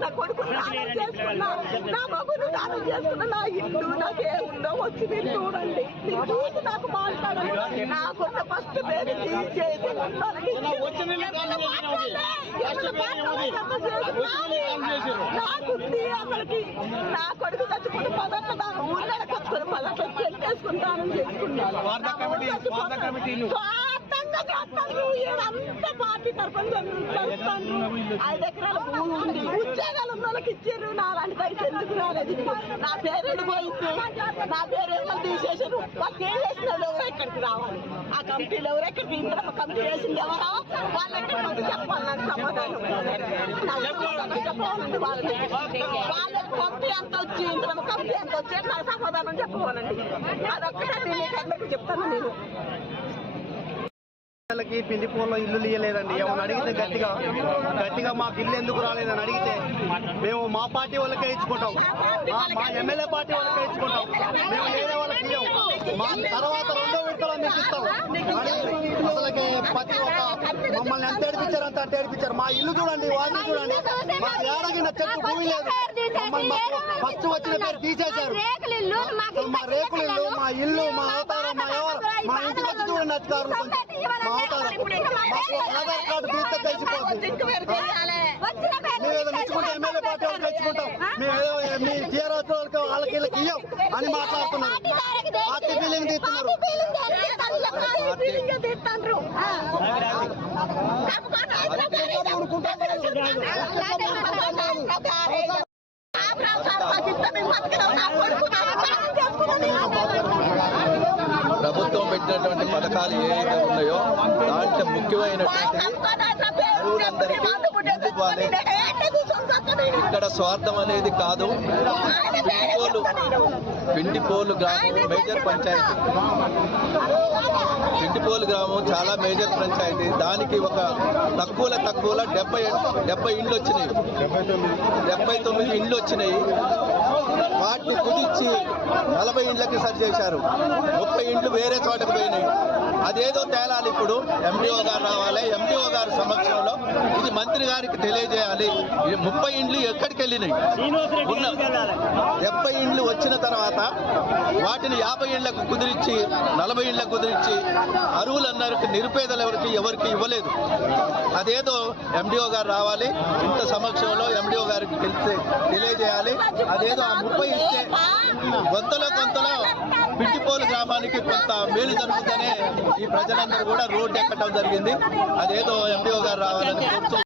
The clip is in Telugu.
నా కొడుకుని దానం చేసుకున్నా, నా మగును దానం చేసుకున్నా, నా ఇల్లు నాకేముందో వచ్చి మీరు చూడండి. మీరు చూసి నాకు మాట్లాడండి. నాకున్న ఫస్ట్ పేరు తీసేసి నాకుంది అసలుకి. నా కొడుకు చచ్చుకుంటే పదట్ల దానం ఊళ్ళో కచ్చుకొని పదట్ల చేసుకుంటానని చేసుకున్నాను. అంతా పార్టీ తరఫున చదువుతాను. 5 ఎకరాల భూమి ఉంది, ఉద్యోగాలు ఉన్న వాళ్ళకి ఇచ్చారు. నా లాంటి అయితే ఎందుకు రాలేదు? నా పేరు వెళ్ళిపోయింది, నా పేరు ఏమో తీసేసారు. వాళ్ళు ఏం చేసిన ఎవరో ఎక్కడికి రావాలి? ఆ కమిటీలు ఎవరు ఎక్కడికి? ఇంత కమిటీ వేసింది ఎవరో వాళ్ళకి చెప్పాలి. నాకు సమాధానం చెప్పాలండి. వాళ్ళకి కమిటీ ఎంత వచ్చి ఇంత కమిటీ ఎంత వచ్చి నాకు సమాధానం చెప్పవాలండి. అదొక్కటే మీకు అందరికీ చెప్తాను. నేను పిండిపోలో ఇల్లు ఇయ్యలేదండి. ఏమన్నా అడిగితే గట్టిగా మాకు ఇల్లు ఎందుకు రాలేదని అడిగితే మేము మా పార్టీ వాళ్ళకే ఇచ్చుకుంటాం, మా ఎమ్మెల్యే పార్టీ వాళ్ళకే ఇచ్చుకుంటాం, మేము వేరే వాళ్ళకి ఇవ్వం, మా తర్వాత 2వ విడతలో మీకు ఇస్తాం అని అసలుకి ప్రతి ఒక్క మమ్మల్ని ఎంత ఏడిపించారు అంత ఏడిపించారు. మా ఇల్లు చూడండి, వాళ్ళు చూడండి, మాకు ఏడగిన చెట్టు భూమి లేదు. మమ్మల్ని మాకు ఫస్ట్ వచ్చిన పేరు తీసేశారు. మా రేకులు ఇల్లు, మా ఇల్లు, మా అవతారం, మా ఎవరు మా ఇంటికి వచ్చి చూడండి అధికారులు. మా అవతారం మాకు ఆధార్ కార్డు తీస్తే తెలిసిపోతుంది. మేమేదో మెచ్చుకుంటాం, ఎమ్మెల్యే పార్టీ వాళ్ళకి మెచ్చుకుంటాం, మేమేదో మీ టీఆర్ఎస్ వాళ్ళకి వీళ్ళకి ఇయ్యం అని మాట్లాడుతున్నారు. పార్టీ బిల్లింగ్ తీస్తున్నారు. ప్రభుత్వం పెట్టినటువంటి పథకాలు ఏవైతే ఉన్నాయో దాంట్లో ముఖ్యమైనటువంటి ఇక్కడ స్వార్థం అనేది కాదు. పిండిపోలు గ్రామం మేజర్ పంచాయతీ. పిండిపోలు గ్రామం చాలా మేజర్ పంచాయతీ. దానికి ఒక తక్కువలో 70 ఇండ్లు వచ్చినాయి, 79 ఇండ్లు వచ్చినాయి. వాటిని కుదిర్చి 40 ఇండ్లకి సరి చేశారు. 30 ఇండ్లు వేరే చోటకు పోయినాయి. అదేదో తేలాలి. ఇప్పుడు ఎండిఓ గారు రావాలి. ఎండిఓ గారి సమక్షంలో ఇది మంత్రి గారికి తెలియజేయాలి. 30 ఇండ్లు ఎక్కడికి వెళ్ళినాయి? 70 ఇండ్లు వచ్చిన తర్వాత వాటిని 50 ఇండ్లకు కుదిరించి 40 ఇండ్లకు కుదిరించి అరువులందరికీ నిరుపేదలు ఎవరికి ఇవ్వలేదు. అదేదో ఎండిఓ గారు రావాలి. ఇంత సమక్షంలో ఎండిఓ గారికి తెలియజేయాలి. అదేదో ఆ 30 ఇస్తే కొంతలో పిండిపోలు గ్రామానికి కొంత మేలు జరుగుతుందనే ఈ ప్రజలందరూ కూడా రోడ్డు ఎక్కడం జరిగింది. అదేదో ఎండిఓ గారు రావాలని కోరుతూ